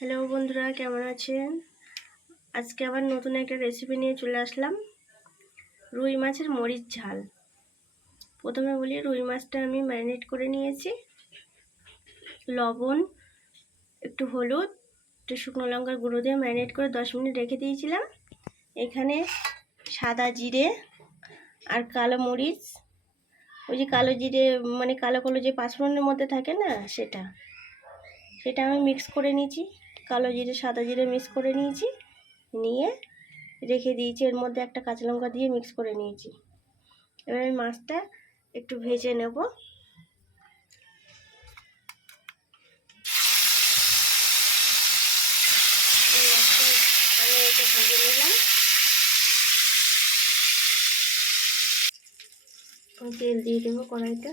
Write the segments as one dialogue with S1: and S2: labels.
S1: Hello বন্ধুরা, কেমন আছেন? আজকে আবার নতুন একটা রেসিপি নিয়ে চলে আসলাম। রুই মাছের মরিচ ঝাল। প্রথমে বলি, রুই মাছটা আমি ম্যারিনেট করে নিয়েছি। লবণ, একটু হলুদ, একটু শুকনো লঙ্কার গুঁড়ো দিয়ে ম্যারিনেট করে দশ মিনিট রেখে দিয়েছিলাম। এখানে সাদা জিরে আর কালো মরিচ। ওই যে কালো জিরে মানে কালো কালো যে পাঁচফোড়নের মধ্যে থাকে না, সেটা। সেটা আমি মিক্স করে নিয়েছি। কালো জিরে, সাদা জিরে মিক্স করে নিয়েছি। নিয়ে রেখে দিয়েছি। এর মধ্যে একটা কাঁচা লঙ্কা দিয়ে মিক্স করে নিয়েছি। এবার আমি মাছটা একটু ভেজে নেব। নিলাম। তেল দিয়ে দেবো কড়াইটা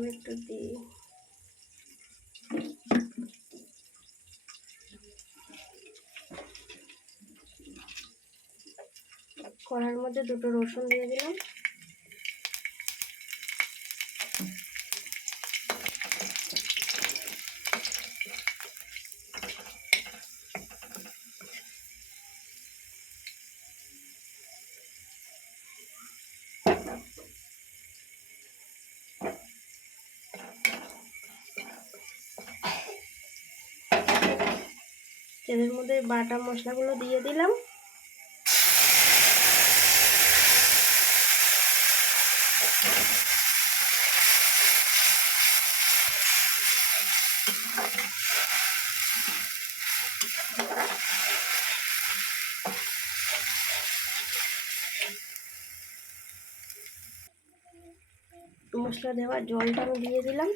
S1: আর একটু দিই কড়ার মধ্যে দুটো রসুন দিয়ে দিলাম। তেলের মধ্যে বাটা মশলাগুলো দিয়ে দিলাম। মশলা দেওয়ার জলটা আমি দিয়ে দিলাম।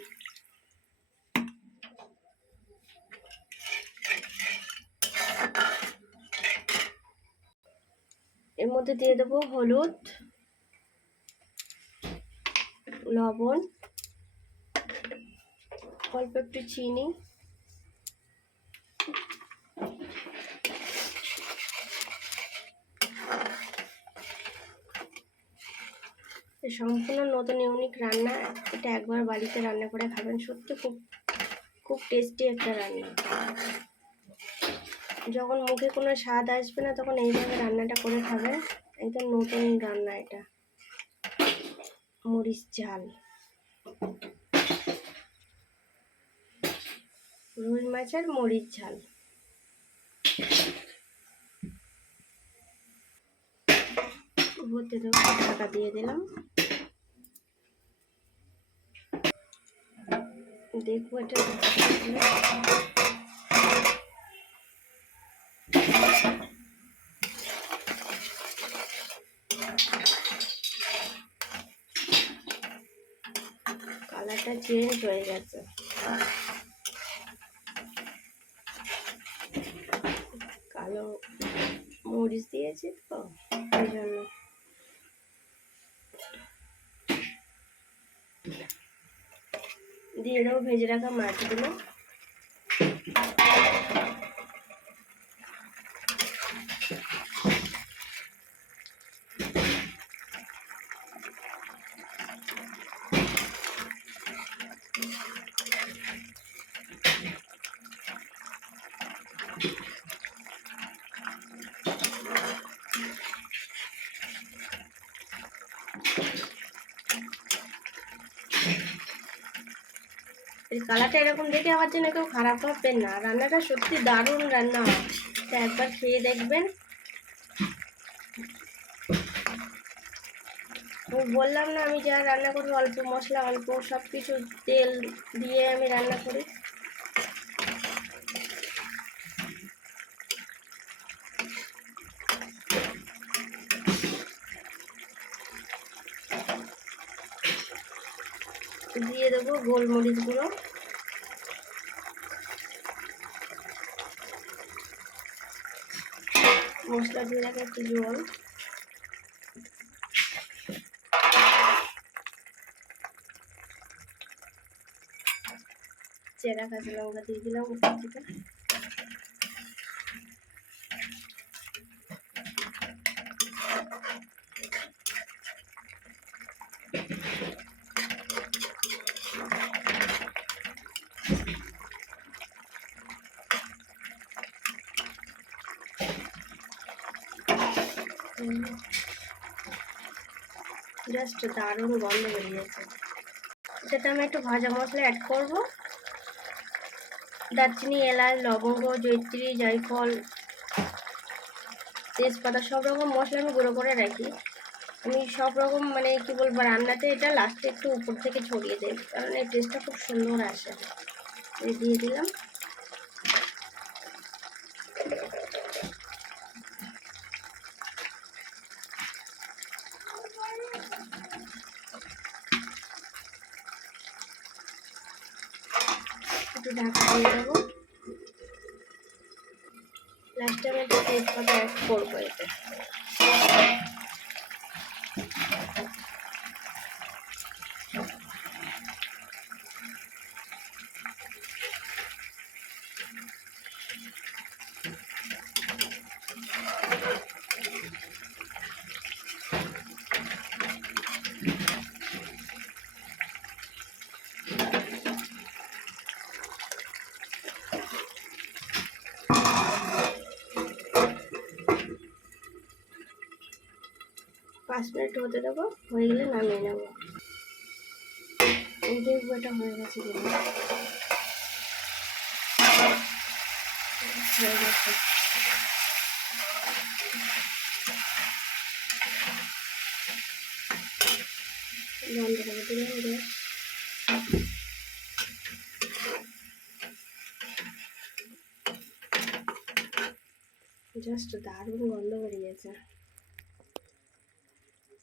S1: এর মধ্যে দিয়ে দেবো হলুদ, লবণ, অল্প একটু চিনি সম্পূর্ণ নতুন ইউনিক রান্না। এটা একবার বাড়িতে রান্না করে খাবেন। সত্যি খুব খুব টেস্টি একটা রান্না। যখন মুখে কোনো স্বাদ আসবে না, তখন এইভাবে রান্নাটা করে খাবেন একদম নতুন রান্না এটা। মরিচ ঝাল। রুই মাছের মরিচ ঝাল। ঢাকা দিয়ে দিলাম। দেখব এটা কালারটা চেঞ্জ হয়ে গেছে। কালো মরিচ দিয়েছি তো ওই জন্য। দিয়ে দেবো ভেজে রাখা মাছগুলো। এই কালারটা এরকম দেখে আমার জন্য কেউ খারাপ ভাববেন না। রান্নাটা সত্যি দারুণ রান্না হয় তা একবার খেয়ে দেখবেন। বললাম না আমি যা রান্না করি অল্প মশলা, অল্প সব কিছু তেল দিয়ে আমি রান্না করি। দিয়ে দেবো গোলমরিচ গুঁড়ো। মশলা দিয়ে রাখা একটু জল। চেরা কাঁচা লঙ্কা দিয়ে দিলাম উপর থেকে। জাস্ট দারুণ গন্ধ বেরিয়েছে। এটাতে আমি একটু ভাজা মশলা অ্যাড করব। দারচিনি, এলাচ, লবঙ্গ জৈত্রী জায়ফল, তেজপাতা, সব রকম মশলা আমি গুঁড়ো করে রাখি। আমি সব রকম মানে কি বলব, রান্নাতে এটা লাস্টে একটু উপর থেকে ছড়িয়ে দেয় কারণ এই টেস্টটা খুব সুন্দর আসে। দিয়ে দিলাম। একটু ঢাকা দিয়ে দেবো লাস্টে আমি তেজপাতা অ্যাড করব এতে। পাঁচ মিনিট হতে দেবো, হয়ে গেলে নামিয়ে নেব। এই দেখব এটা হয়ে গেছে হয়ে গেছে। বন্ধ করে দিলাম জাস্ট দারুণ গন্ধ বেরিয়েছে।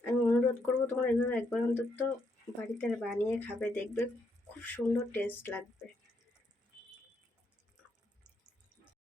S1: আমি অনুরোধ করব তোমরা এভাবে একবার অন্তত বাড়িতে বানিয়ে খাবে, দেখবে খুব সুন্দর টেস্ট লাগবে।